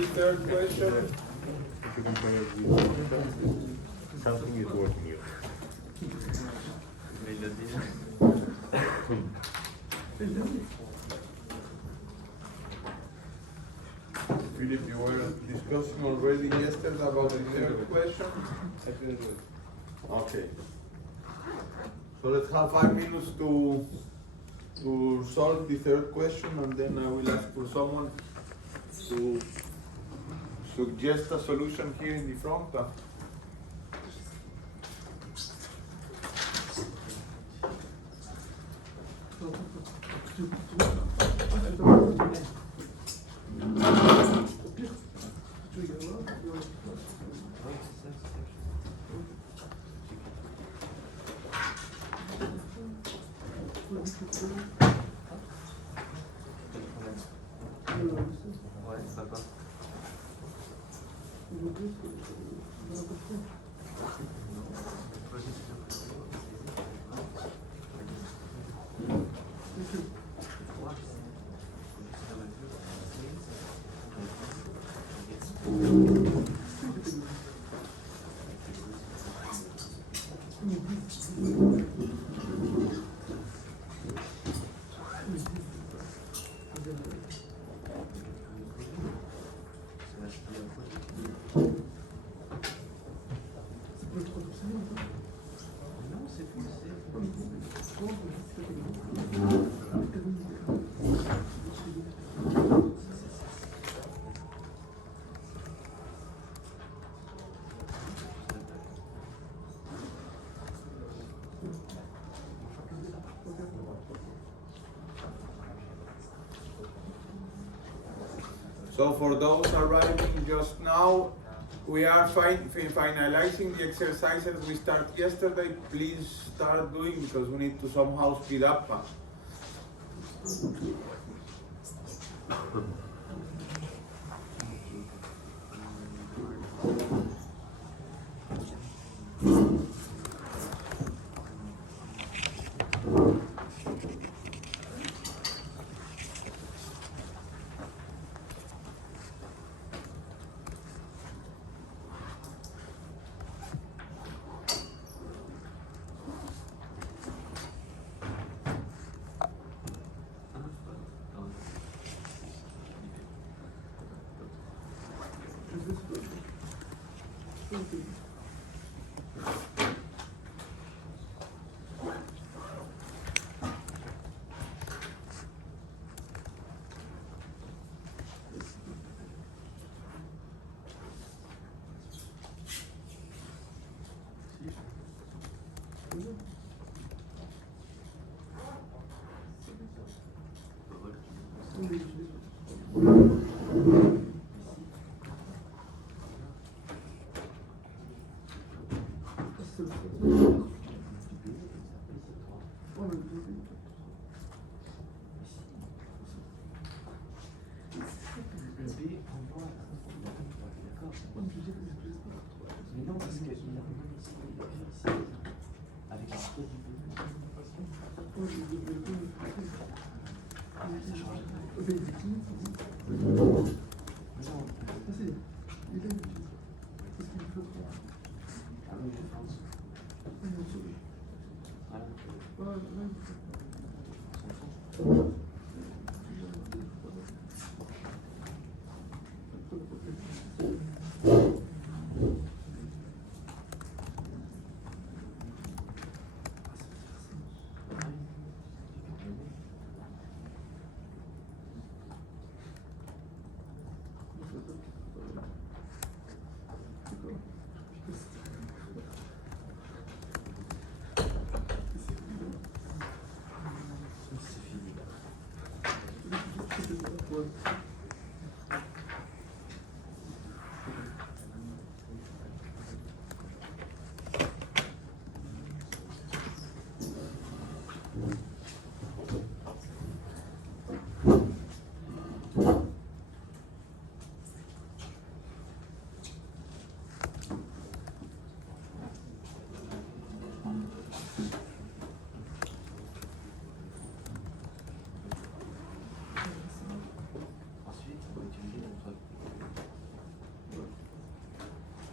the third question. Something is working you. Philip, you were discussing already yesterday about the third question. Okay. So let's have 5 minutes to solve the third question, and then I will ask for someone to suggest a solution here in the front. So for those arriving just now, we are finalizing the exercises we started yesterday. Please start doing, because we need to somehow speed up.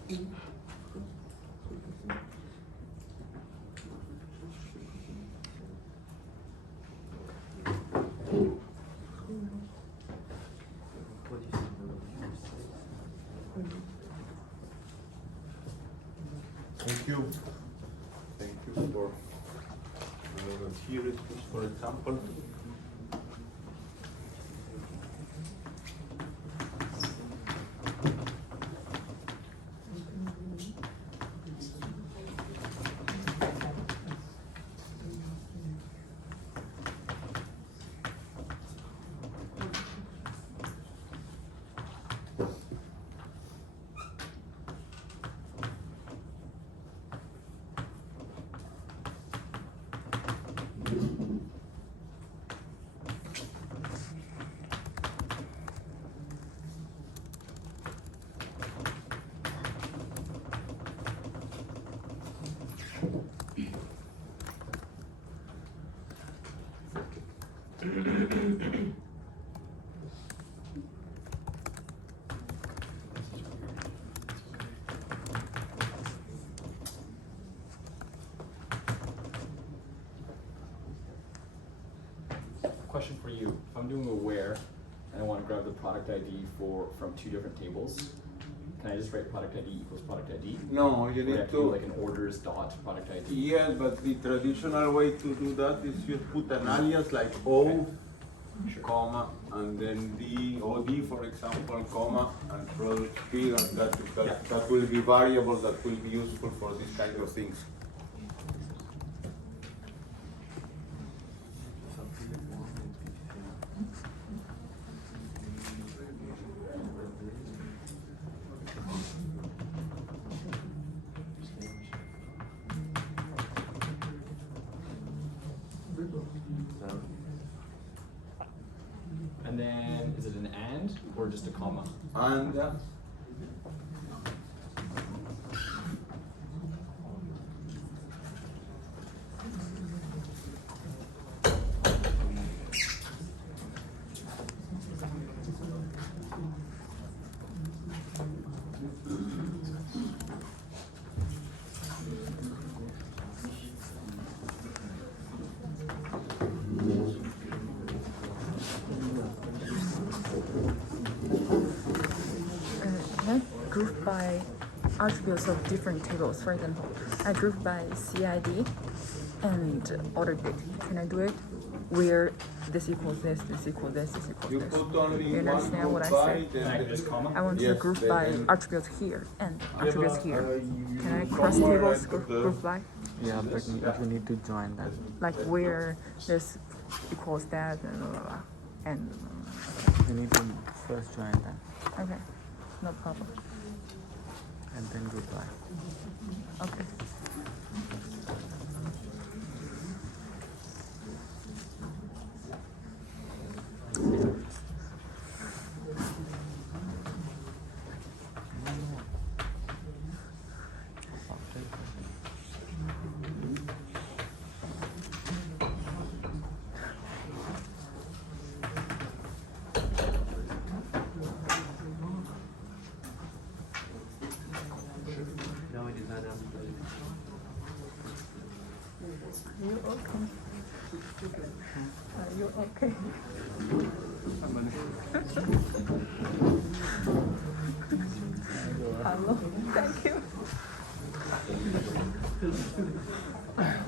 Thank you. Thank you for here it is, for example. Question for you. If I'm doing a where and I want to grab the product ID from two different tables, can I just write product ID equals product ID? No, you Or I need have to do to. like an orders dot product ID? Yes, but the traditional way to do that is you put an alias like O, Sure. comma, and then D, OD for example, comma, and product speed, and that will be variable that will be useful for these kind of things. And then is it an and or just a comma? And Can I group by attributes of different tables? For example, I group by CID and order date. Can I do it? Where this equals this, this equals this, this equals you this. put only You one understand what I group by, said? Can I then just comma? I want to Yes, group by then- attributes here and attributes here. you Can I cross somewhere tables write group by? Yeah, but you need to join that. Like where this equals that and blah, blah, blah. And You need to first join that okay, no problem. and then group by. Okay. Are you okay? Are you okay? Hello. Thank you.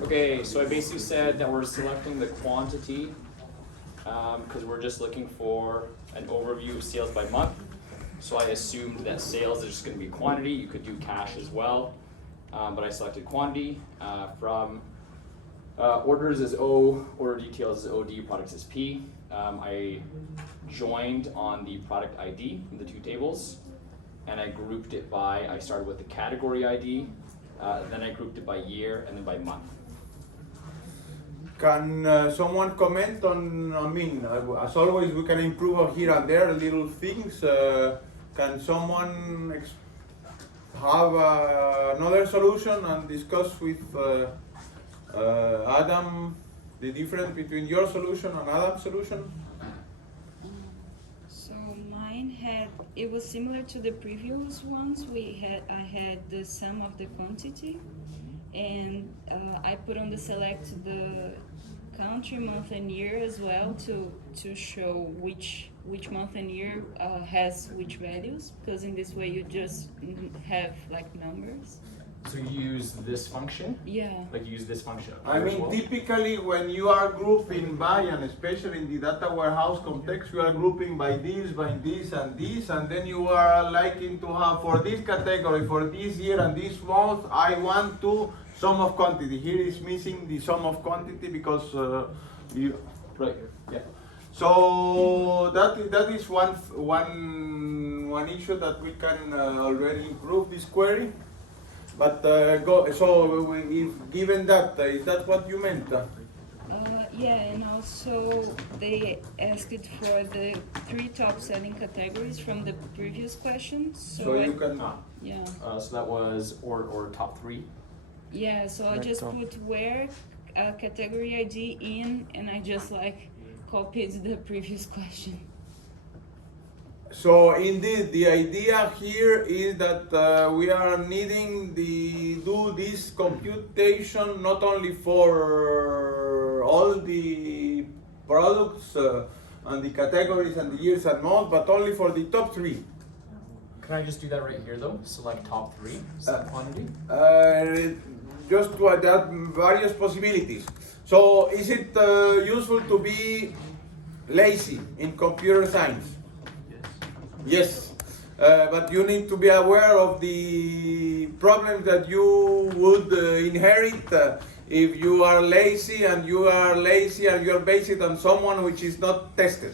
Okay, so I basically said that we're selecting the quantity because we're just looking for an overview of sales by month. So I assumed that sales is just going to be quantity. You could do cash as well, but I selected quantity from orders as O, order details as OD, products as P. I joined on the product ID from the two tables, and I grouped it by, I started with the category ID, then I grouped it by year, and then by month. Can someone comment on, as always, we can improve here and there little things. Can someone have another solution and discuss with Adam the difference between your solution and Adam's solution? So mine it was similar to the previous ones. I had the sum of the quantity, and I put on the select the country, month, and year as well to show which month and year has which values, because in this way you just have like numbers. So you use this function? Yeah. Like you use this function up I here as mean, well? typically when you are grouping by, and especially in the data warehouse context, you are grouping by this, and then you are liking to have for this category, for this year and this month, I want to sum of quantity. Here is missing the sum of quantity because you, Right here, yeah. so that is one issue that we can already improve this query. But if given that, is that what you meant? Yeah, and also they asked it for the 3 top selling categories from the previous question. So you can. Yeah. So that was or top 3. Yeah, so I just put where category ID in, and I just like copied the previous question. So indeed, the idea here is that we are needing do this computation not only for all the products and the categories and the years and months, but only for the top 3. Can I just do that right here though? Select top 3, set quantity? Just to adapt various possibilities. So is it useful to be lazy in computer science? Yes, but you need to be aware of the problems that you would inherit if you are lazy and you are based it on someone which is not tested.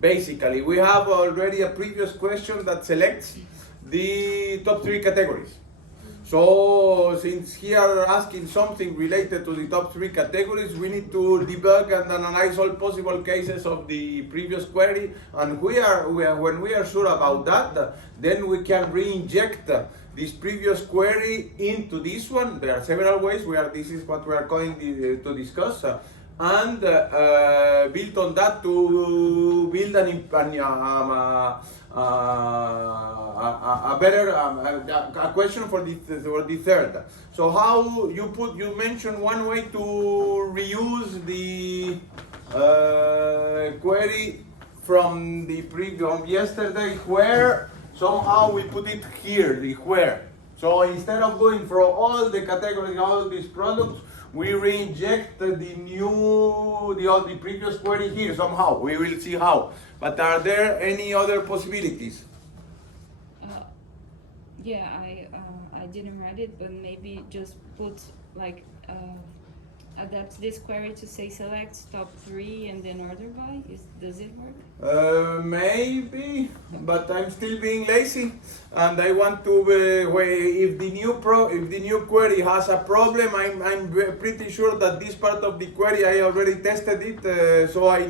Basically, we have already a previous question that selects the top 3 categories. So since here asking something related to the top 3 categories, we need to debug and analyze all possible cases of the previous query, and when we are sure about that, then we can re-inject this previous query into this one. There are several ways. This is what we are going to discuss, and build on that to build a better question for the third. So how you mentioned one way to reuse the query from the previous yesterday, where somehow we put it here, the where. So instead of going for all the categories, all these products, we re-inject the previous query here somehow. We will see how. But are there any other possibilities? Yeah, I didn't write it, but maybe just put like adapt this query to say select top 3 and then order by. Does it work? Maybe, but I'm still being lazy, and I want to. If the new query has a problem, I'm pretty sure that this part of the query I already tested it, so I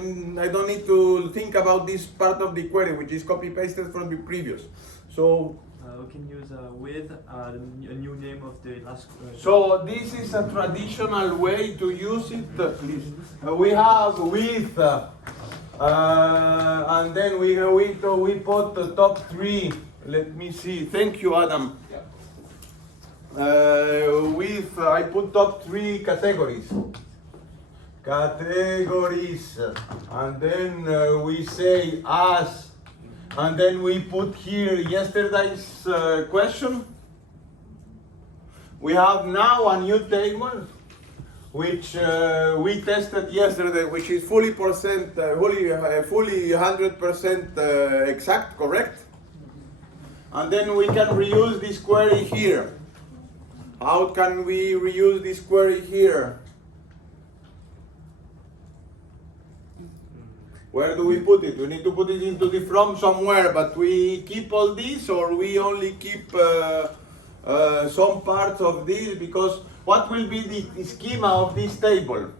don't need to think about this part of the query, which is copy pasted from the previous. So. We can use with a new name of the last question. So this is a traditional way to use it, please. We have with, and then we put the top 3. Let me see. Thank you, Adam. With I put top 3 categories. And then we say as. And then we put here yesterday's question. We have now a new table, which we tested yesterday, which is fully 100% exact, correct? And then we can reuse this query here. How can we reuse this query here? Where do we put it? We need to put it into the from somewhere, but we keep all this, or we only keep some parts of this, because what will be the schema of this table?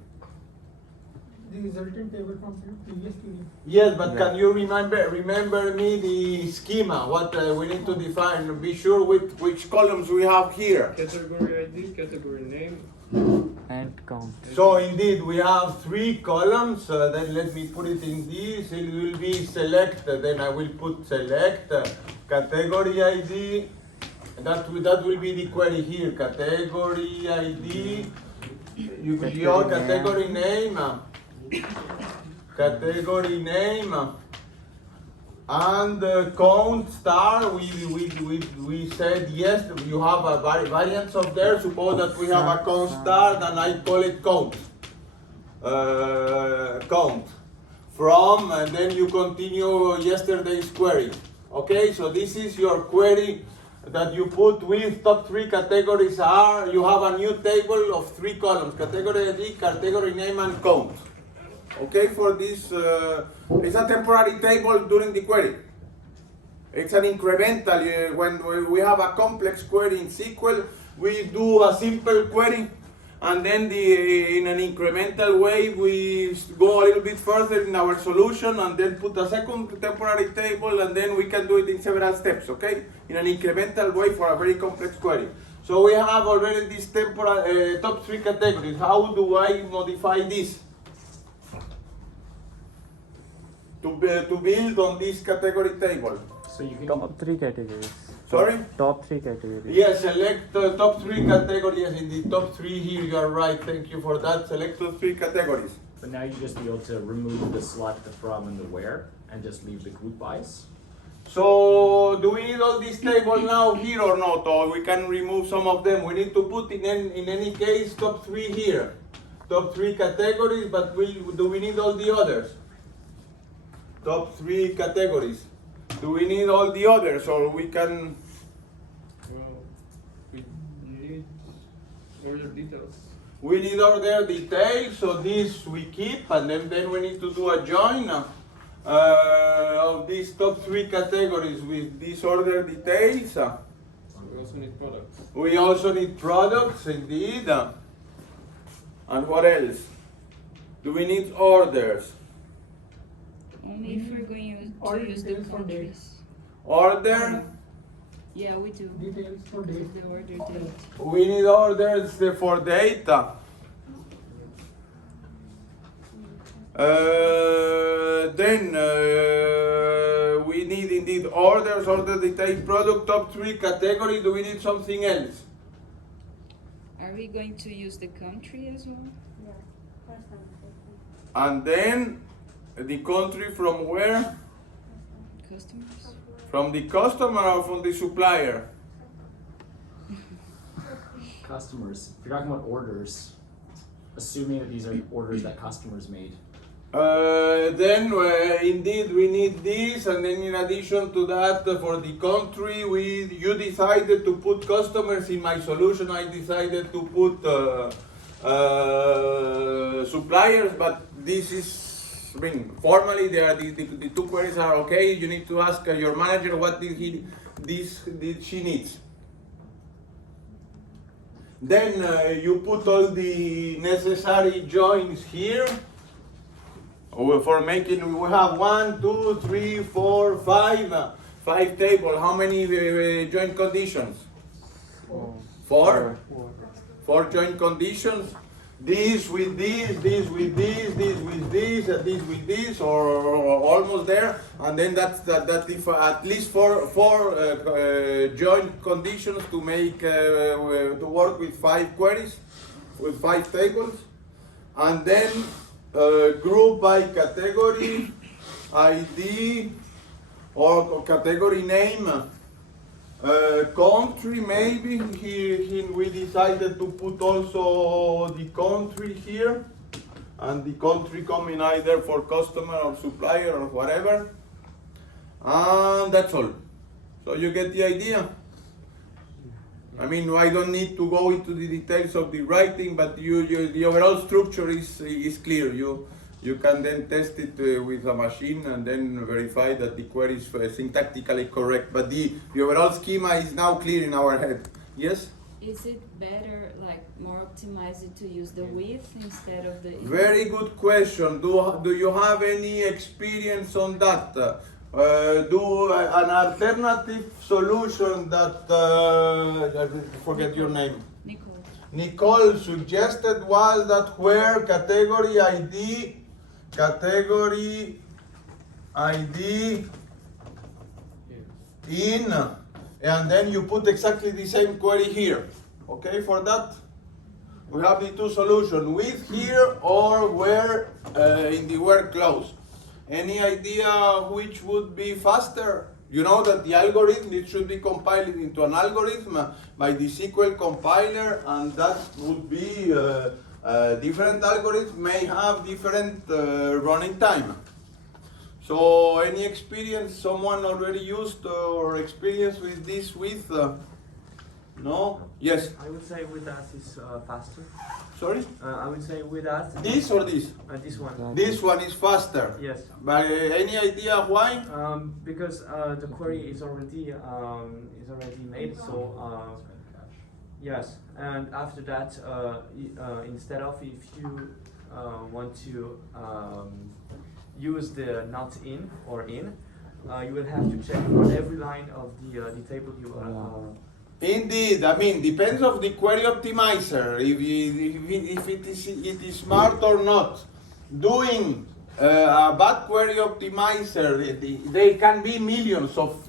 The resultant table from previous query. Yes, but can you remember me the schema? What we need to define? Be sure which columns we have here. Category ID, category name, and count. So indeed, we have 3 columns. Then let me put it in this. It will be select. Then I will put select category ID. That will be the query here. Category ID. Your category name. Category name. And count star, we said yes, you have a variants of there. Suppose that we have a count star, then I call it count. Count. From, and then you continue yesterday's query. Okay, so this is your query that you put with top 3 categories are, you have a new table of 3 columns, category ID, category name, and count. Okay, for this, it's a temporary table during the query. It's an incremental. When we have a complex query in SQL, we do a simple query, and then in an incremental way, we go a little bit further in our solution, and then put a second temporary table, and then we can do it in several steps, okay? In an incremental way for a very complex query. So we have already this temporary top 3 categories. How do I modify this? To build on this category table. So you can Top 3 categories. Sorry? Top 3 categories. Yes, select top 3 categories. In the top 3 here, you are right. Thank you for that. Select those 3 categories. But now you just be able to remove the select, the from, and the where, and just leave the group bys. So, do we need all this table now here or not? Or we can remove some of them? We need to put in any case top 3 here. Top 3 categories, but do we need all the others? Top 3 categories. Do we need all the others, or we can? Well, we need order details. We need order details, so this we keep, and then we need to do a join of these top 3 categories with these order details. We also need products. We also need products, indeed. And what else? Do we need orders? Only if we're going Order to use the details for countries. Order? Yeah, we do. Details for This date. is the order date. We need orders for data. Then we need indeed orders, order detail, product, top 3 category. Do we need something else? Are we going to use the country as well? And then the country from where? Customers? From the customer or from the supplier? Customers. If you're talking about orders, assuming that these are orders that customers made. Then indeed we need this, and then in addition to that, for the country, you decided to put customers. In my solution, I decided to put suppliers, but this is, I mean, formally the 2 queries are okay. You need to ask your manager what did she needs. Then you put all the necessary joins here. For making, we have 1, 2, 3, 4, 5 table. How many joint conditions? 4? 4 joint conditions. This with this, this with this, this with this, and this with this, or almost there. And then that's if at least four joint conditions to make to work with 5 queries, with 5 tables, and then group by category, ID, or category name, country maybe. Here we decided to put also the country here, and the country coming either for customer or supplier or whatever. And that's all. So you get the idea. I mean, I don't need to go into the details of the writing, but the overall structure is clear. You can then test it with a machine and then verify that the query is syntactically correct. But the overall schema is now clear in our head. Yes? Is it better, like more optimized to use the with instead of the? Very good question. Do you have any experience on that? Do an alternative solution that I forget your name. Nicole. Nicole suggested was that where category ID in, and then you put exactly the same query here. Okay, for that, we have the two solutions, with here or where in the where clause. Any idea which would be faster? You know that the algorithm, it should be compiled into an algorithm by the SQL compiler, and that would be different algorithms may have different running time. So any experience, someone already used or experienced with this with? No? Yes? I would say with us is faster. Sorry? I would say with us. This or this? This one. This one is faster. Yes. But any idea why? Because the query is already made. So yes, and after that, instead of if you want to use the not in or in, you will have to check for every line of the table you are. Indeed, I mean, depends of the query optimizer, if it is smart or not. Doing a bad query optimizer, there can be millions of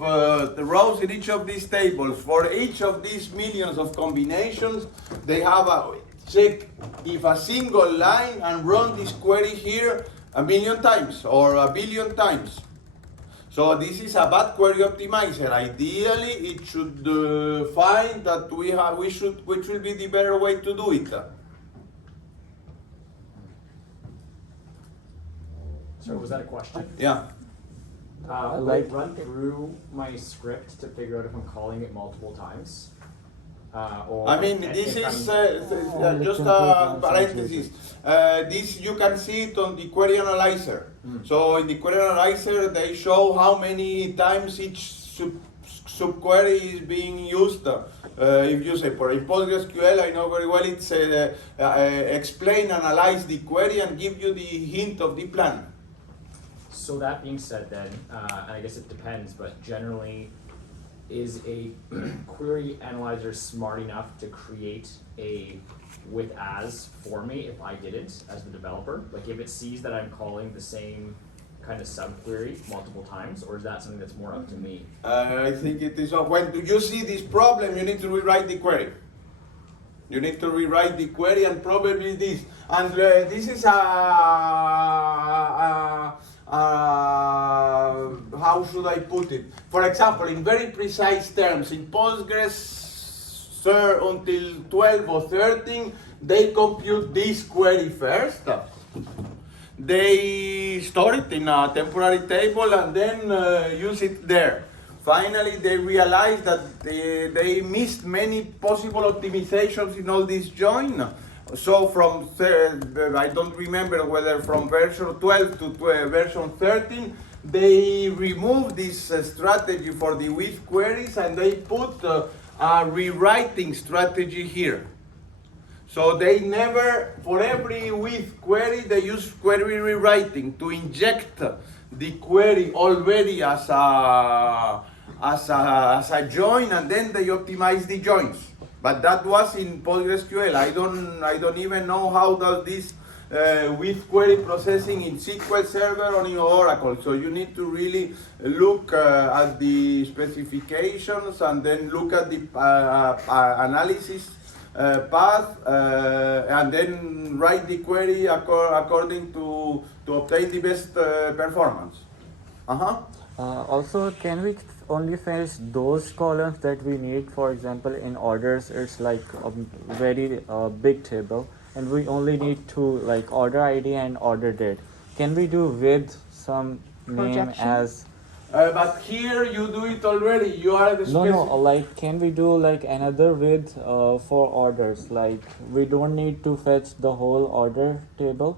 the rows in each of these tables. For each of these millions of combinations, they have a check if a single line and run this query here 1,000,000 times or 1,000,000,000 times. So this is a bad query optimizer. Ideally, it should find that which will be the better way to do it. So was that a question? Yeah. Like run through my script to figure out if I'm calling it multiple times. Or I mean, this is just a parenthesis. This you can see it on the query analyzer. So in the query analyzer, they show how many times each subquery is being used. If you say for in PostgreSQL, I know very well it's explain, analyze the query, and give you the hint of the plan. So that being said, then, and I guess it depends, but generally, is a query analyzer smart enough to create a with as for me if I didn't as the developer? Like if it sees that I'm calling the same kind of subquery multiple times, or is that something that's more up to me? I think it is. When you see this problem, you need to rewrite the query. You need to rewrite the query, and probably this. And this is how should I put it? For example, in very precise terms, in Postgres until 12 or 13, they compute this query first. They store it in a temporary table and then use it there. Finally, they realized that they missed many possible optimizations in all this join. So from, I don't remember whether from version 12 to version 13, they removed this strategy for the with queries and they put a rewriting strategy here. So they never, for every with query, they use query rewriting to inject the query already as a join, and then they optimize the joins. But that was in PostgreSQL. I don't even know how does this with query processing in SQL Server or in Oracle. So you need to really look at the specifications and then look at the analysis path and then write the query according to obtain the best performance. Also, can we only fetch those columns that we need? For example, in orders, it's like a very big table, and we only need to like order ID and order date. Can we do with some name Projection? as? But here you do it already. You are the No. Like, can we do like another with for orders? Like, we don't need to fetch the whole order table.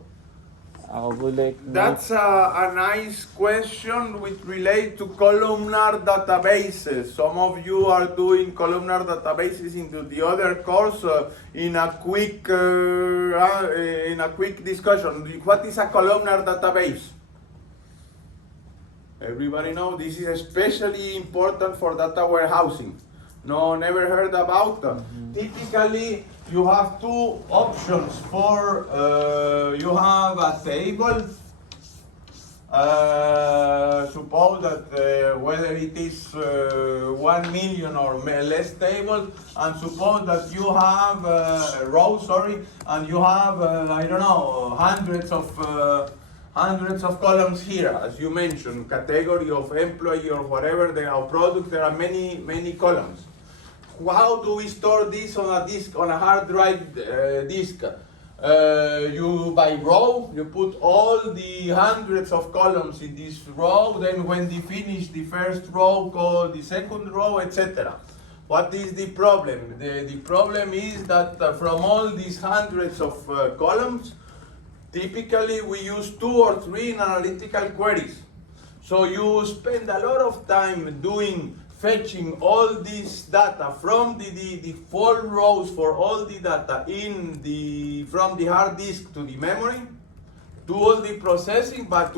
We like. That's a nice question which relate to columnar databases. Some of you are doing columnar databases into the other course in a quick discussion. What is a columnar database? Everybody know this is especially important for data warehousing. No, never heard about them. Typically, you have two options for, you have a table. Suppose that whether it is 1 million or less tables, and suppose that you have a row, and you have I don't know, hundreds of columns here, as you mentioned, category of employee or whatever they are product. There are many columns. How do we store this on a disk, on a hard drive disk? You by row, you put all the hundreds of columns in this row, then when they finish the first row, call the second row, etc. What is the problem? The problem is that from all these hundreds of columns, typically we use 2 or 3 analytical queries. So you spend a lot of time fetching all this data from the 4 rows for all the data from the hard disk to the memory, do all the processing, but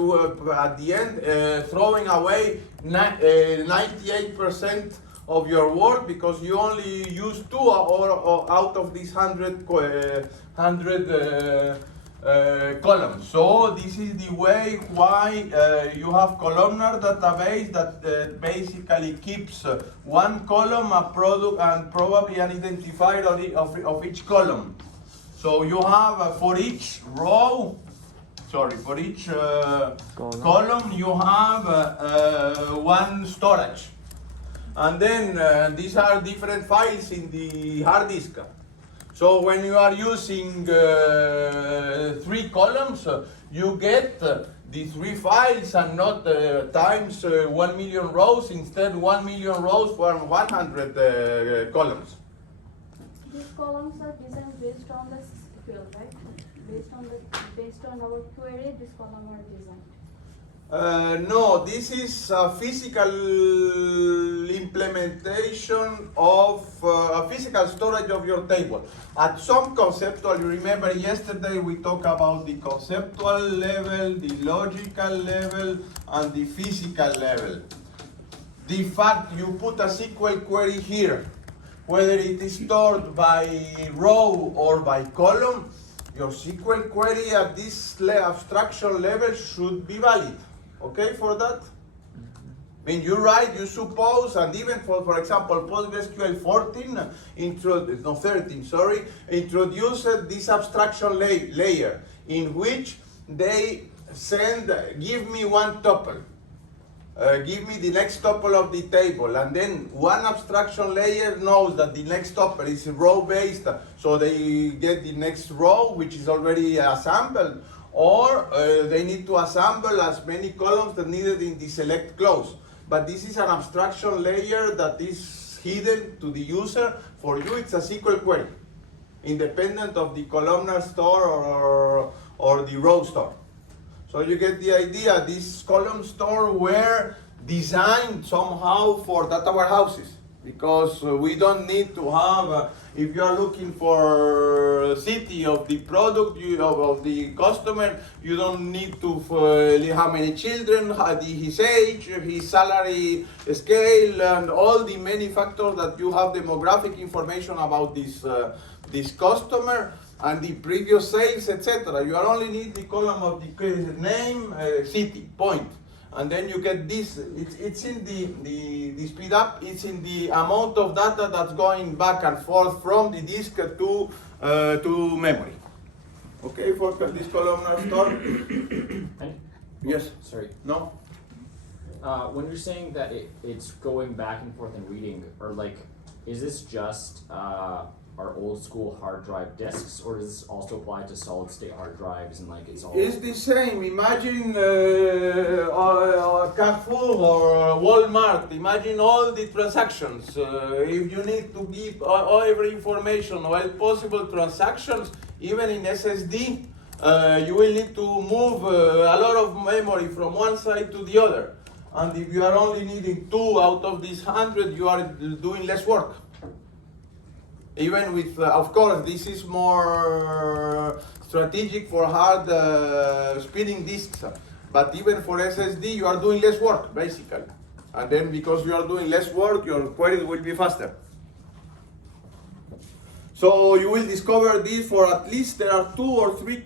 at the end throwing away 98% of your work because you only use 2 or out of these 100 columns. So this is the way why you have columnar database that basically keeps one column, a product, and probably an identifier of each column. So you have for each row, for each column, you have one storage. And then these are different files in the hard disk. So when you are using 3 columns, you get the 3 files and not times 1 million rows, instead 1 million rows for 100 columns. These columns are designed based on the SQL, right? Based on our query, this column are designed. No, this is a physical implementation of a physical storage of your table. At some conceptual, you remember yesterday we talked about the conceptual level, the logical level, and the physical level. The fact you put a SQL query here, whether it is stored by row or by column, your SQL query at this abstraction level should be valid. Okay for that? When you write, you suppose, and even for example, PostgreSQL 13, introduced this abstraction layer in which they give me one tuple, give me the next tuple of the table, and then one abstraction layer knows that the next tuple is row-based, so they get the next row, which is already assembled, or they need to assemble as many columns that needed in the select clause. But this is an abstraction layer that is hidden to the user. For you, it's a SQL query, independent of the columnar store or the row store. So you get the idea. These column store were designed somehow for data warehouses, because we don't need to have, if you are looking for city of the product, of the customer, you don't need to how many children, his age, his salary scale, and all the many factors that you have demographic information about this customer and the previous sales, etc. You only need the column of the name, city, point. And then you get this, it's in the speed up, it's in the amount of data that's going back and forth from the disk to memory. Okay, for this columnar store? Yes. Sorry. No? When you're saying that it's going back and forth and reading, or like, is this just our old school hard drive disks, or does this also apply to solid state hard drives and like it's all? It's the same. Imagine Carrefour or Walmart. Imagine all the transactions. If you need to give all every information, all possible transactions, even in SSD, you will need to move a lot of memory from one side to the other. And if you are only needing 2 out of these 100, you are doing less work. Even with, of course, this is more strategic for hard spinning disks. But even for SSD, you are doing less work, basically. And then because you are doing less work, your queries will be faster. So you will discover this for at least there are 2 or 3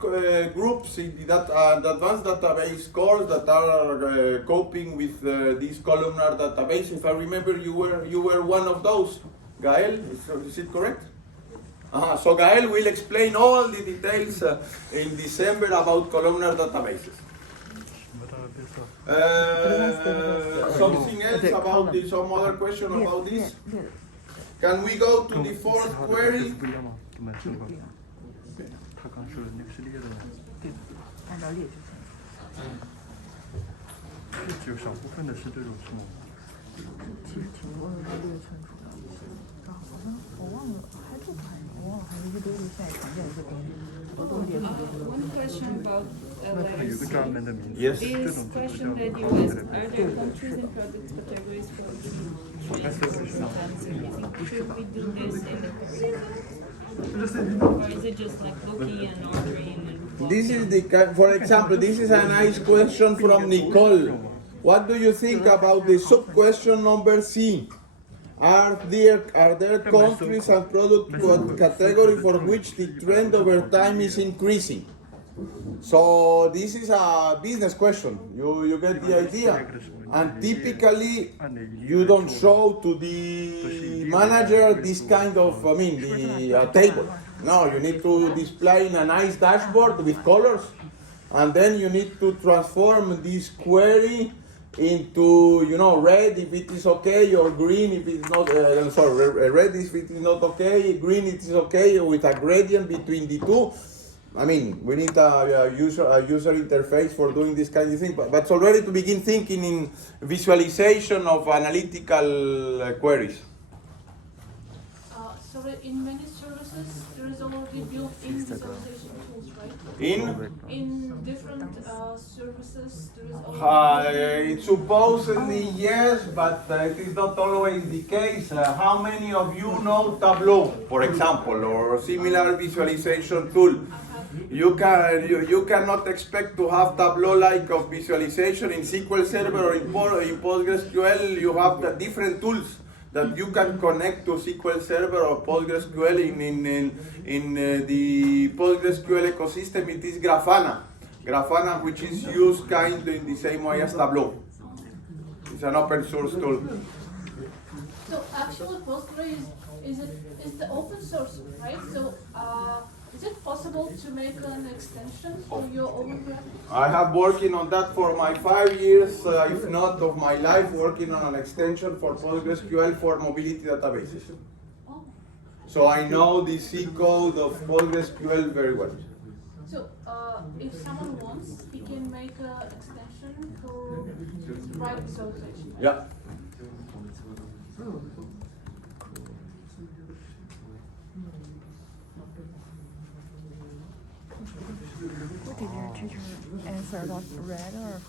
groups in the advanced database course that are coping with this columnar database. If I remember, you were one of those. Gael, is it correct? So Gael will explain all the details in December about columnar databases. Something else about this? Some other question about this? Can we go to the fourth query? 按照列就行。只有少部分的是这种是吗？其实挺多的都列成主要的，好像我忘了，还是我忘了，还是一堆的现在常见的这东西，我都列成这个。 One question about 它有一个专门的名字。 Yes. 这 this 种就是 question that you asked, are there countries and product categories for sometimes amazing? Should we do this in the curriculum? Or is it just like looking and ordering and This is for example, this is a nice question from Nicole. What do you think about the sub-question number C? Are there countries and product category for which the trend over time is increasing? So this is a business question. You get the idea. And typically you don't show to the manager this kind of, the table. No, you need to display in a nice dashboard with colors, and then you need to transform this query into, red if it is okay, or green if it's not, red if it is not okay, green it is okay, with a gradient between the two. We need a user interface for doing this kind of thing, but it's already to begin thinking in visualization of analytical queries. So in many services, there is already built-in visualization tools, right? In different services, there is already. Supposedly yes, but it is not always the case. How many of you know Tableau, for example, or similar visualization tool? You cannot expect to have Tableau-like of visualization in SQL Server or in PostgreSQL. You have the different tools that you can connect to SQL Server or PostgreSQL. In the PostgreSQL ecosystem, it is Grafana, which is used kind in the same way as Tableau. It's an open source tool. So actually, Postgre is the open source, right? So is it possible to make an extension for your own graph? I have working on that for my 5 years, if not of my life, working on an extension for PostgreSQL for mobility databases. Oh. So I know the C code of PostgreSQL very well. So if someone wants, he can make an extension to write visualization. Yeah. What did your teacher answer about red or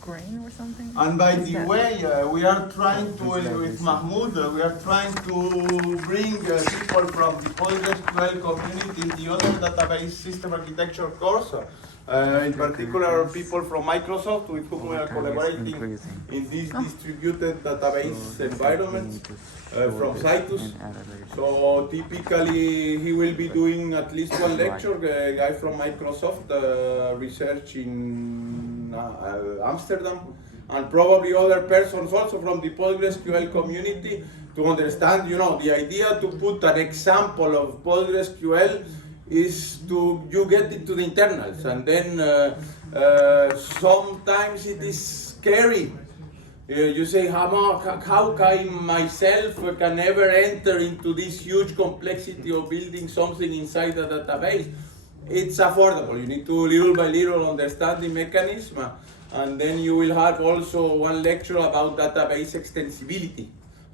green or something? And by Is the that- way, we are trying to, with Mahmoud, we are trying to bring people from the PostgreSQL community in the other database system architecture course. In particular, people from Microsoft with whom we are collaborating in this distributed database environment from Citus. So typically, he will be doing at least one lecture. A guy from Microsoft research in Amsterdam, and probably other persons also from the PostgreSQL community to understand. The idea to put an example of PostgreSQL is you get into the internals, and then sometimes it is scary. You say, how can myself can ever enter into this huge complexity of building something inside a database? It's affordable. You need to little by little understand the mechanism, and then you will have also one lecture about database extensibility.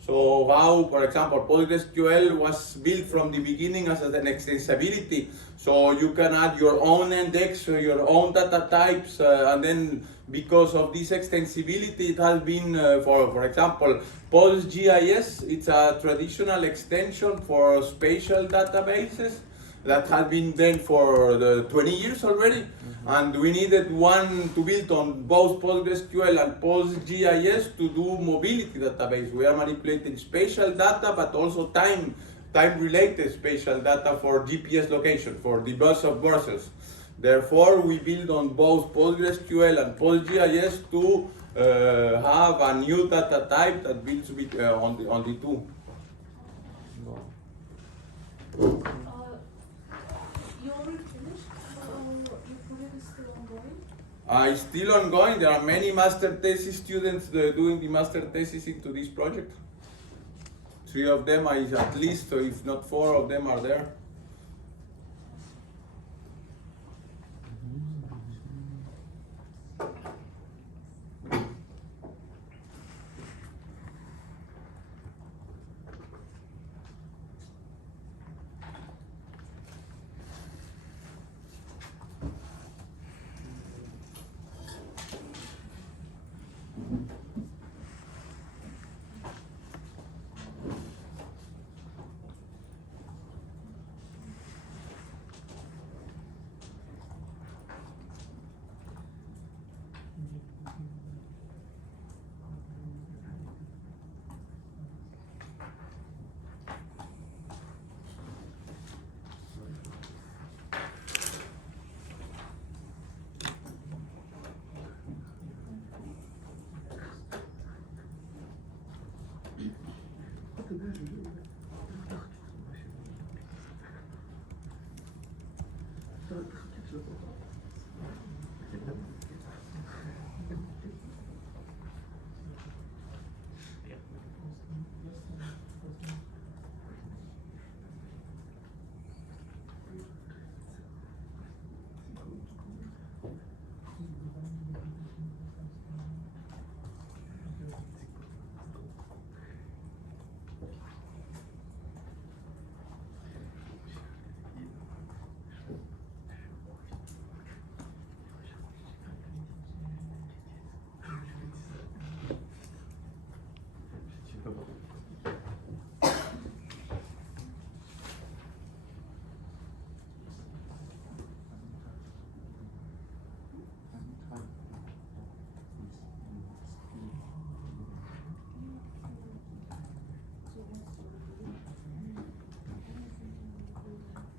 So how, for example, PostgreSQL was built from the beginning as an extensibility. So you can add your own index, your own data types, and then because of this extensibility, it has been, for example, PostGIS. It's a traditional extension for spatial databases that has been done for 20 years already. And we needed one to build on both PostgreSQL and PostGIS to do mobility database. We are manipulating spatial data, but also time time-related spatial data for GPS location, for the bus of Brussels. Therefore, we build on both PostgreSQL and PostGIS to have a new data type that builds with, on the two. You already finished? Your project is still ongoing? It's still ongoing. There are many master thesis students doing the master thesis into this project. 3 of them, at least, if not 4 of them are there.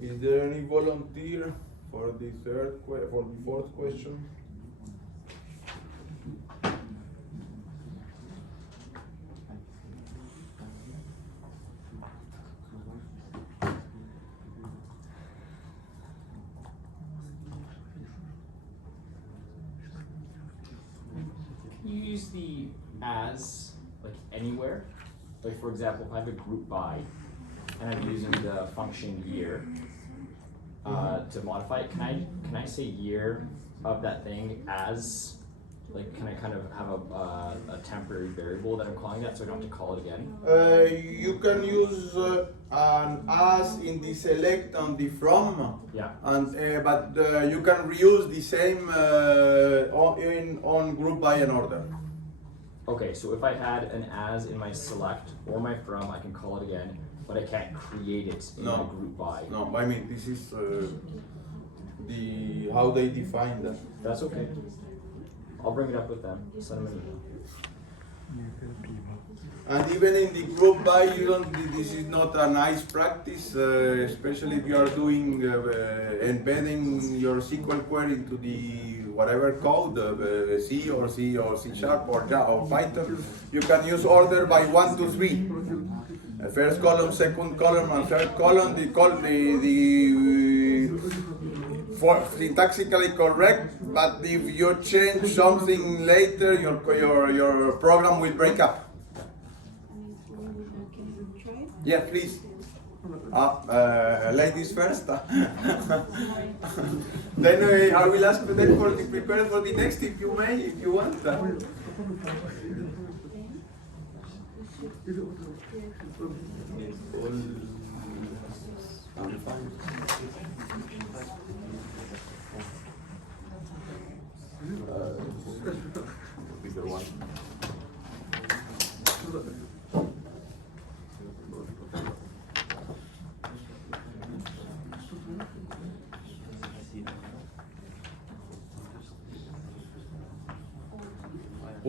Is there any volunteer for the fourth question? Can you use the as like anywhere? Like for example, if I have a group by and I'm using the function year to modify it, can I say year of that thing as, like, can I kind of have a temporary variable that I'm calling that so I don't have to call it again? You can use an as in the select and the from. Yeah. And but you can reuse the same on group by and order. Okay, so if I had an as in my select or my from, I can call it again, but I can't create it in my group by. No, I mean this is how they define that. That's okay. I'll bring it up with them. Send them an email. And even in the group by, you don't. This is not a nice practice, especially if you are doing embedding your SQL query into the whatever code, C or C Sharp or Java or Python. You can use order by 1, 2, 3. First column, second column, and third column. The syntactically correct, but if you change something later, your program will break up. Yeah, please. Ladies first. Then I will ask them for the prepare for the next, if you may, if you want. I'm fine. Bigger one.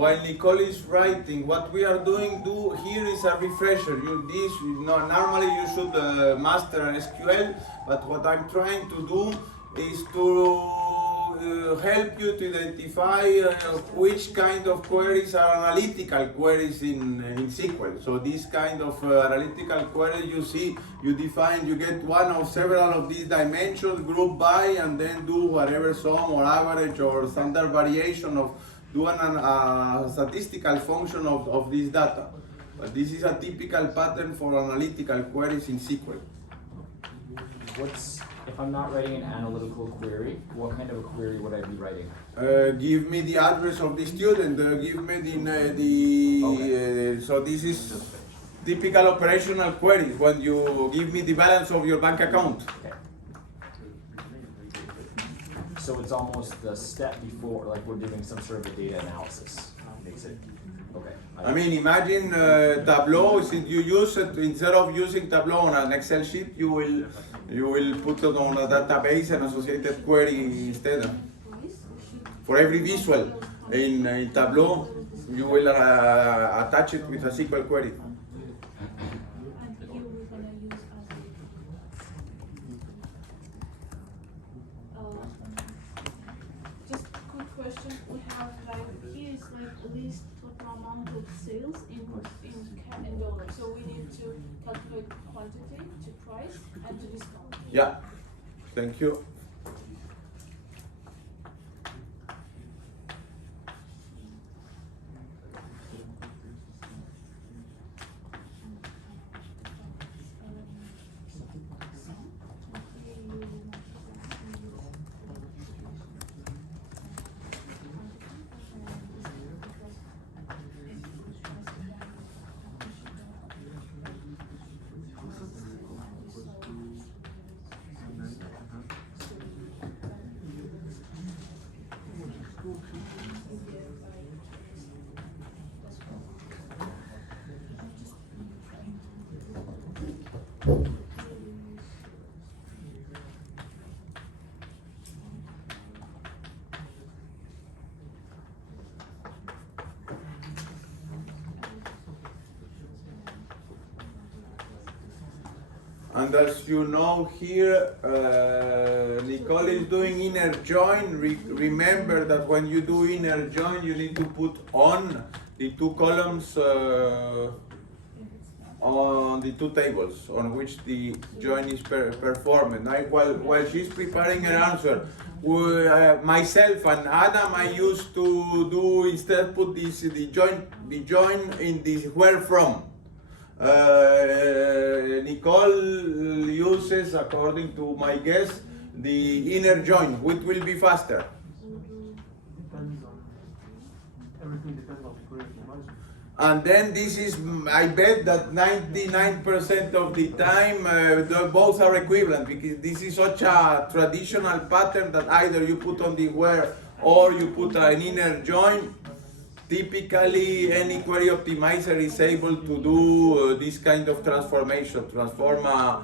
while Nicole is writing, what we are doing here is a refresher. Normally you should master an SQL, but what I'm trying to do is to help you to identify which kind of queries are analytical queries in SQL. So this kind of analytical query you see, you get one of several of these dimensions, group by, and then do whatever sum or average or standard variation of doing a statistical function of this data. But this is a typical pattern for analytical queries in SQL. If I'm not writing an analytical query, what kind of a query would I be writing? Give me the address of the student, give me so this is typical operational queries when you give me the balance of your bank account. Okay. So it's almost the step before, like we're doing some sort of a data analysis. Makes it, okay. I mean, imagine Tableau, since you use it, instead of using Tableau on an Excel sheet, you will put it on a database and associated query instead. For every visual in Tableau, you will attach it with a SQL query. Just a quick question. We have here is list total amount of sales in dollars. So we need to calculate quantity to price and to discount. Yeah, thank you. And as you know here, Nicole is doing inner join. Remember that when you do inner join, you need to put on the two columns on the two tables on which the join is performed. While she's preparing her answer, myself and Adam, I used to do instead put the join in the where from. Nicole uses, according to my guess, the inner join, which will be faster. Everything depends on the query optimizer. And then this is, I bet that 99% of the time both are equivalent, because this is such a traditional pattern that either you put on the where or you put an inner join. Typically, any query optimizer is able to do this kind of transformation, transform a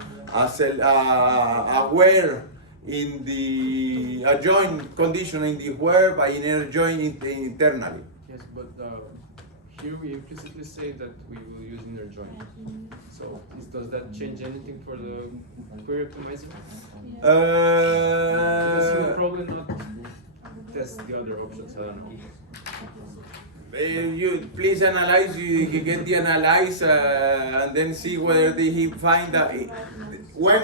where in the join condition in the where by inner join internally. Yes, but here we implicitly say that we will use inner join. So does that change anything for the query optimizer? Because you will probably not test the other options. I don't know. You please analyze. You get the analyze and then see whether he find that when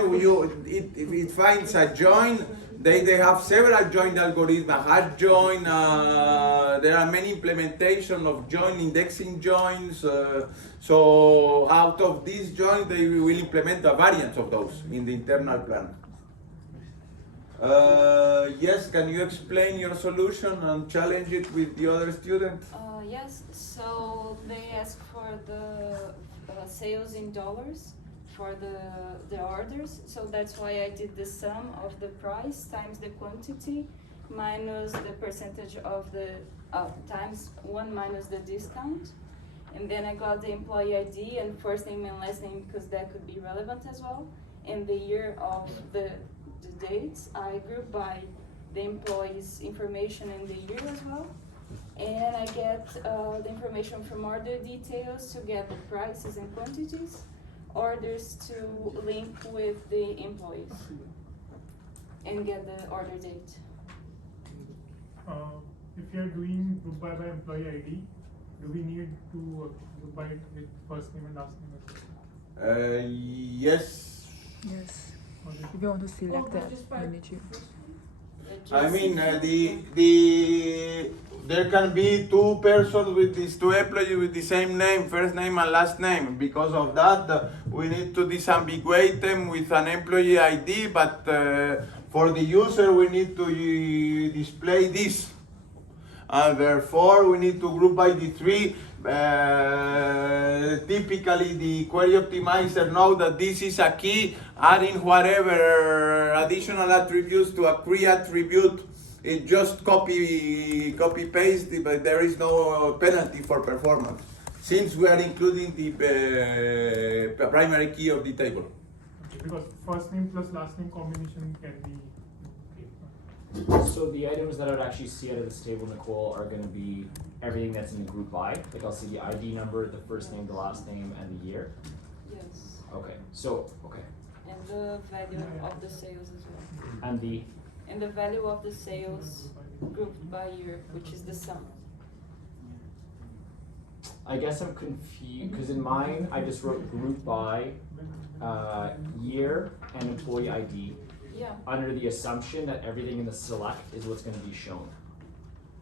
it finds a join. They have several join algorithms. Hash join. There are many implementations of join indexing joins. So out of these joins, they will implement a variant of those in the internal plan. Yes, can you explain your solution and challenge it with the other student? Yes, so they ask for the sales in dollars for the orders, so that's why I did the sum of the price times the quantity minus the percentage of the times 1 minus the discount, and then I got the employee ID and first name and last name because that could be relevant as well, and the year of the dates I grouped by the employee's information and the year as well. and I get the information from order details to get the prices and quantities, orders to link with the employees, and get the order date. If you are doing group by employee ID, do we need to group by it with first name and last name as well? Yes. Yes. If you want to select that, you need to. I mean, there can be two persons with these two employees with the same name, first name and last name. Because of that, we need to disambiguate them with an employee ID, but for the user, we need to display this. And therefore, we need to group by the three. Typically, the query optimizer knows that this is a key. Adding whatever additional attributes to a query attribute, it just copy paste, but there is no penalty for performance, since we are including the primary key of the table. Okay, because first name plus last name combination can be. So the items that I would actually see out of this table, Nicole, are going to be everything that's in the group by. Like I'll see the ID number, the first name, the last name, and the year. Yes. Okay. So okay. And the value of the sales as well. And the value of the sales grouped by year, which is the sum. I guess I'm confused because in mine I just wrote group by year and employee ID. Yeah. Under the assumption that everything in the select is what's going to be shown.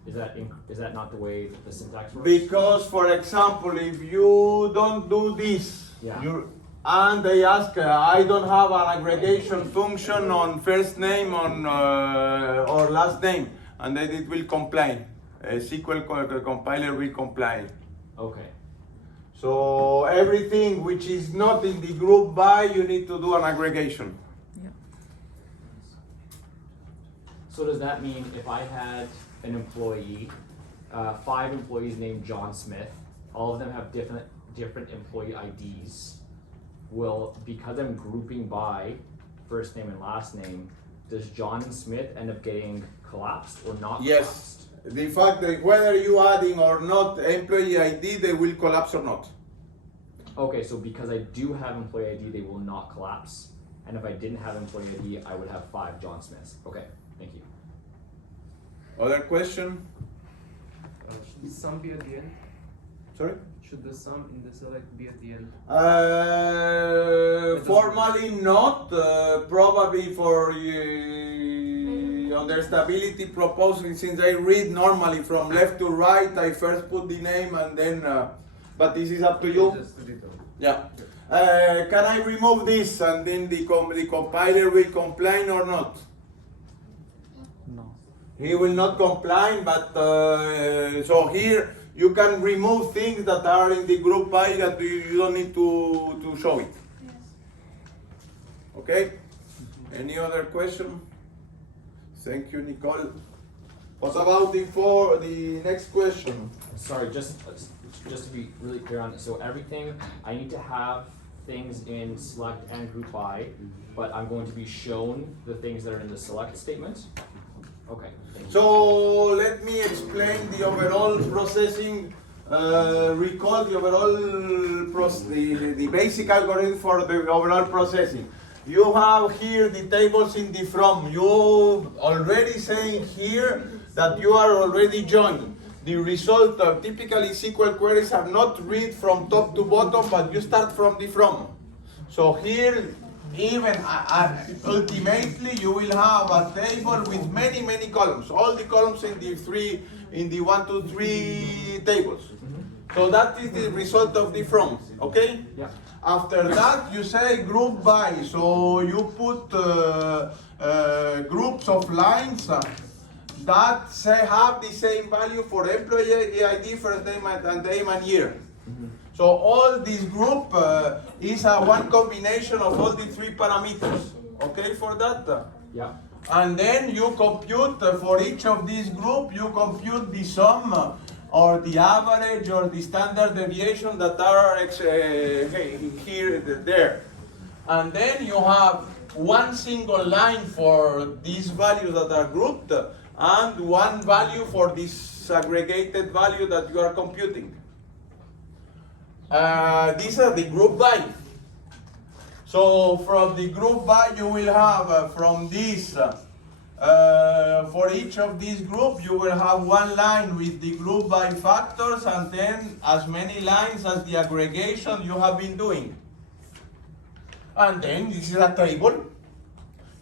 Is that not the way that the syntax works? Because, for example, if you don't do this, Yeah. and they ask, I don't have an aggregation function on first name or last name, and then it will complain. A SQL compiler will complain. Okay. So everything which is not in the group by, you need to do an aggregation. So does that mean if I had an employee, 5 employees named John Smith, all of them have different employee IDs, will, because I'm grouping by first name and last name, does John and Smith end up getting collapsed or not Yes. collapsed? The fact that whether you adding or not employee ID, they will collapse or not. Okay, so because I do have employee ID, they will not collapse. And if I didn't have employee ID, I would have 5 John Smiths. Okay, thank you. Other question? Should the sum be at the end? Sorry? Should the sum in the select be at the end? Formally not, probably for understandability proposing, since I read normally from left to right, I first put the name and then, but this is up to you. Yeah. Can I remove this and then the compiler will complain or not? No. He will not comply, but so here you can remove things that are in the group by that you don't need to show it. Yes. Okay? Any other question? Thank you, Nicole. What about the next question? Sorry, just to be really clear on it. So everything, I need to have things in select and group by, but I'm going to be shown the things that are in the select statement. Okay. Thank you. So let me explain the overall processing. Recall the overall the basic algorithm for the overall processing. You have here the tables in the from. You already saying here that you are already joined. The result of typically SQL queries are not read from top to bottom, but you start from the from. So here, even ultimately, you will have a table with many columns. All the columns in the 1, 2, 3 tables. So that is the result of the from. Okay. Yeah. After that, you say group by. So you put groups of lines that have the same value for employee ID, first name and year. So all this group is one combination of all the 3 parameters. Okay for that? Yeah. And then you compute for each of these group, you compute the sum or the average or the standard deviation that are here, there. And then you have one single line for these values that are grouped, and one value for this aggregated value that you are computing. These are the group by. So from the group by you will have from this, for each of these groups you will have one line with the group by factors and then as many lines as the aggregation you have been doing. And then this is a table.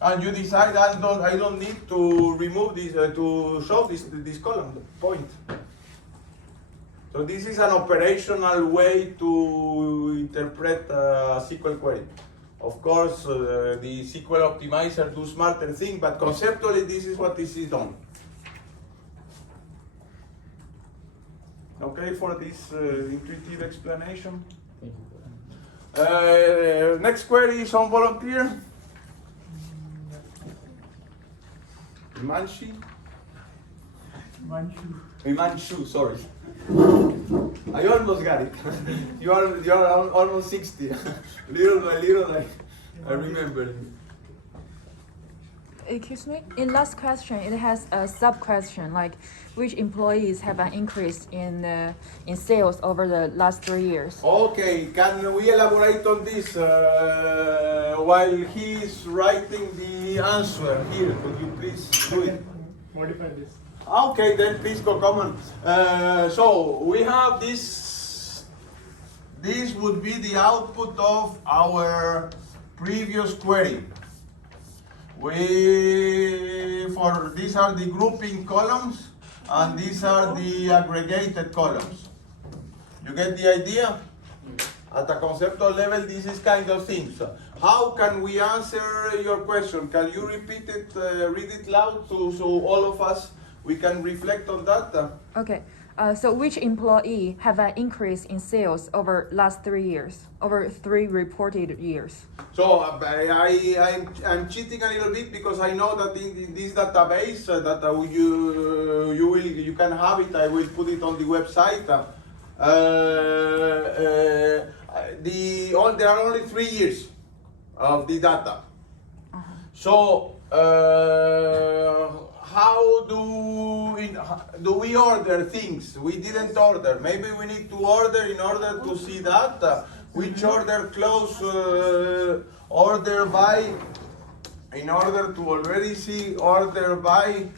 And you decide I don't need to remove this to show this column point. So this is an operational way to interpret a SQL query. Of course, the SQL optimizer do smarter thing, but conceptually this is what this is done. Okay for this intuitive explanation. Next query is on volunteer. Himanshu, sorry. I almost got it. you are almost 60. Little by little, I remember. Excuse me. In last question, it has a sub question like which employees have an increase in sales over the last 3 years. Okay, can we elaborate on this while he is writing the answer here? Could you please do it? Modify this. Okay, then please go comment. So we have this. This would be the output of our previous query. These are the grouping columns and these are the aggregated columns. You get the idea? At a conceptual level, this is kind of things. How can we answer your question? Can you repeat it, read it loud so all of us, we can reflect on that? Okay. So which employee have an increase in sales over last 3 years, over 3 reported years? So I'm cheating a little bit because I know that in this database that you can have it. I will put it on the website. There are only 3 years of the data. So how do we order things? We didn't order. Maybe we need to order in order to see that. Which order close order by, in order to already see order by.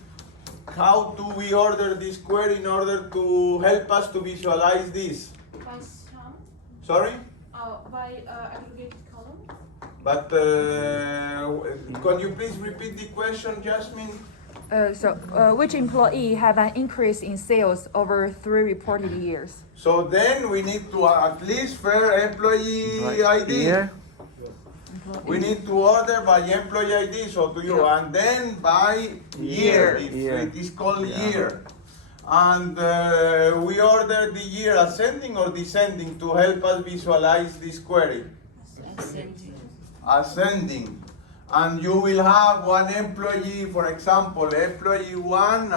How do we order this query in order to help us to visualize this? By sum? Sorry? By aggregated column? But can you please repeat the question, Jasmine? Which employee have an increase in sales over 3 reported years? So then we need to at least for employee ID. Year. We need to order by employee ID, so to you, and then by year, if it is called year. And we order the year ascending or descending to help us visualize this query. Ascending. Ascending. And you will have one employee, for example, employee 1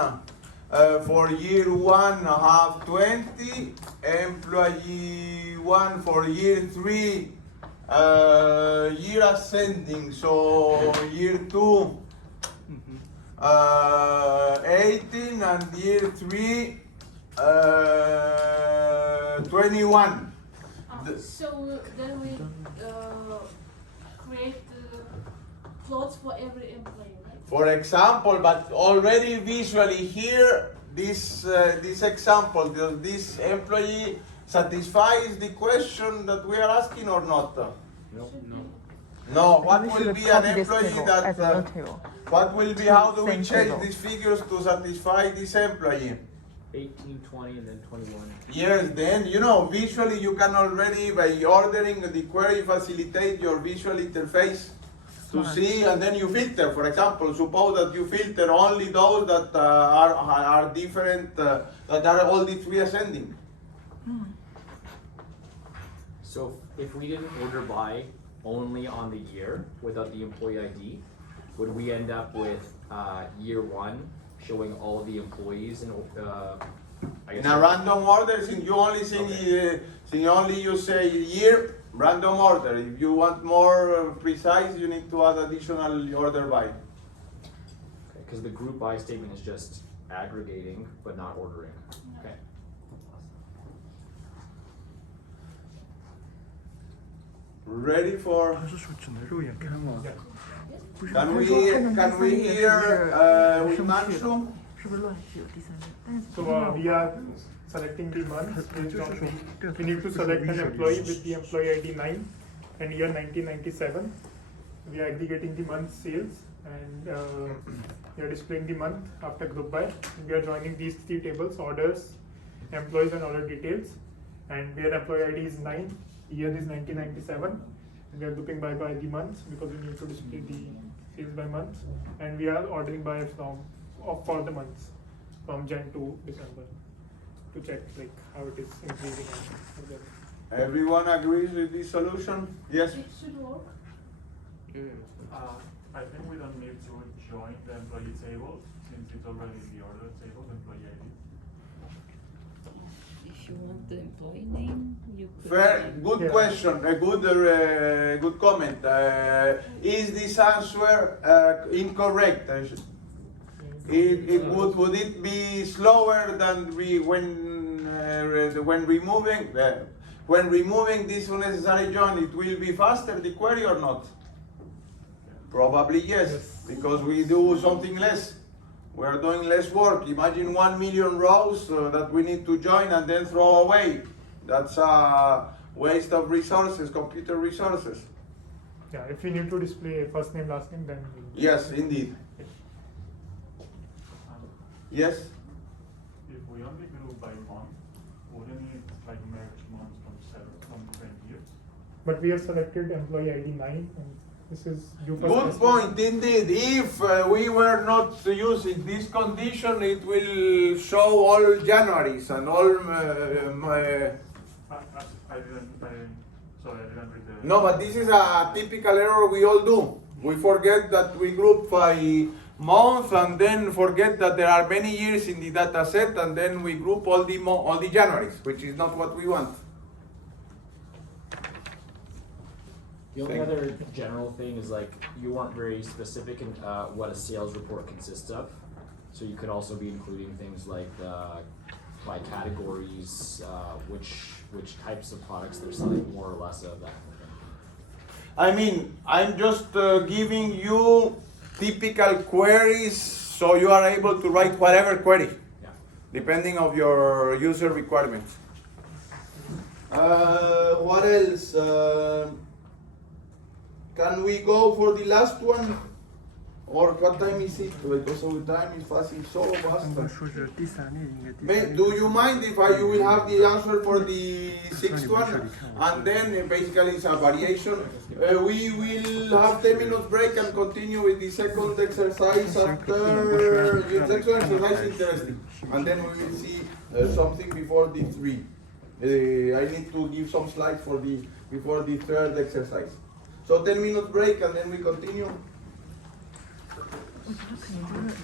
for year 1 have 20, employee 1 for year 3 year ascending, so year 2 18 and year 3 21. So then we create plots for every employee, right? For example, but already visually here, this example, this employee satisfies the question that we are asking or not? No. What will be an employee that? What will be? How do we change these figures to satisfy this employee? 18, 20, and then 21. Yes, then visually you can already by ordering the query facilitate your visual interface to see, and then you filter. For example, suppose that you filter only those that are different, that are all the 3 ascending. So if we didn't order by only on the year without the employee ID, would we end up with year 1 showing all of the employees in In a random order, since you only you say year, random order. If you want more precise, you need to add additional order by. because the group by statement is just aggregating but not ordering. Okay. Ready for? 他是说只能肉眼看吗？ Can we hear Himanshu? 是不是乱序有第三类？但是 So we are selecting the months based on the, we need to select an employee with the employee ID 9 and year 1997. We are aggregating the month sales and we are displaying the month after group by. We are joining these three tables: orders, employees and order details. And where employee ID is 9, year is 1997. We are grouping by the months because we need to display the sales by months. And we are ordering by from for the months from Jan to December to check like how it is increasing. And Everyone agrees with this solution? Yes? It should work. I think we don't need to join the employee table since it's already in the order table, employee ID. If you want the employee name, you could. Fair, good Yeah. question, a good comment. Is this answer incorrect? Would it be slower than when removing this unnecessary join? It will be faster the query or not? Probably yes, because we do something less. We are doing less work. Imagine 1 million rows that we need to join and then throw away. That's a waste of resources, computer resources. yeah, if we need to display first name, last name, then Yes, indeed. Yes? If we only group by month, wouldn't it like merge months from different years? but we have selected employee ID 9 and this is due for Good point, indeed. If we were not using this condition, it will show all Januaries and all. I didn't read the. No, but this is a typical error we all do. We forget that we group by month and then forget that there are many years in the data set and then we group all the Januaries, which is not what we want. The only other general thing is like you weren't very specific in what a sales report consists of. So you could also be including things like by categories, which types of products they're selling, more or less of that. I mean, I'm just giving you typical queries so you are able to write whatever query, Yeah. depending of your user requirements. What else? Can we go for the last one? Or what time is it? Because of the time is passing so fast. 刚刚说是第三列应该第三列。 Do you mind if you will have the answer for the sixth one? And then basically it's a variation. We will have 10 minutes break and continue with the second exercise after the second exercise is interesting. And then we will see something before the 3. I need to give some slides for before the third exercise. So 10 minutes break and then we continue. 我觉得可能就是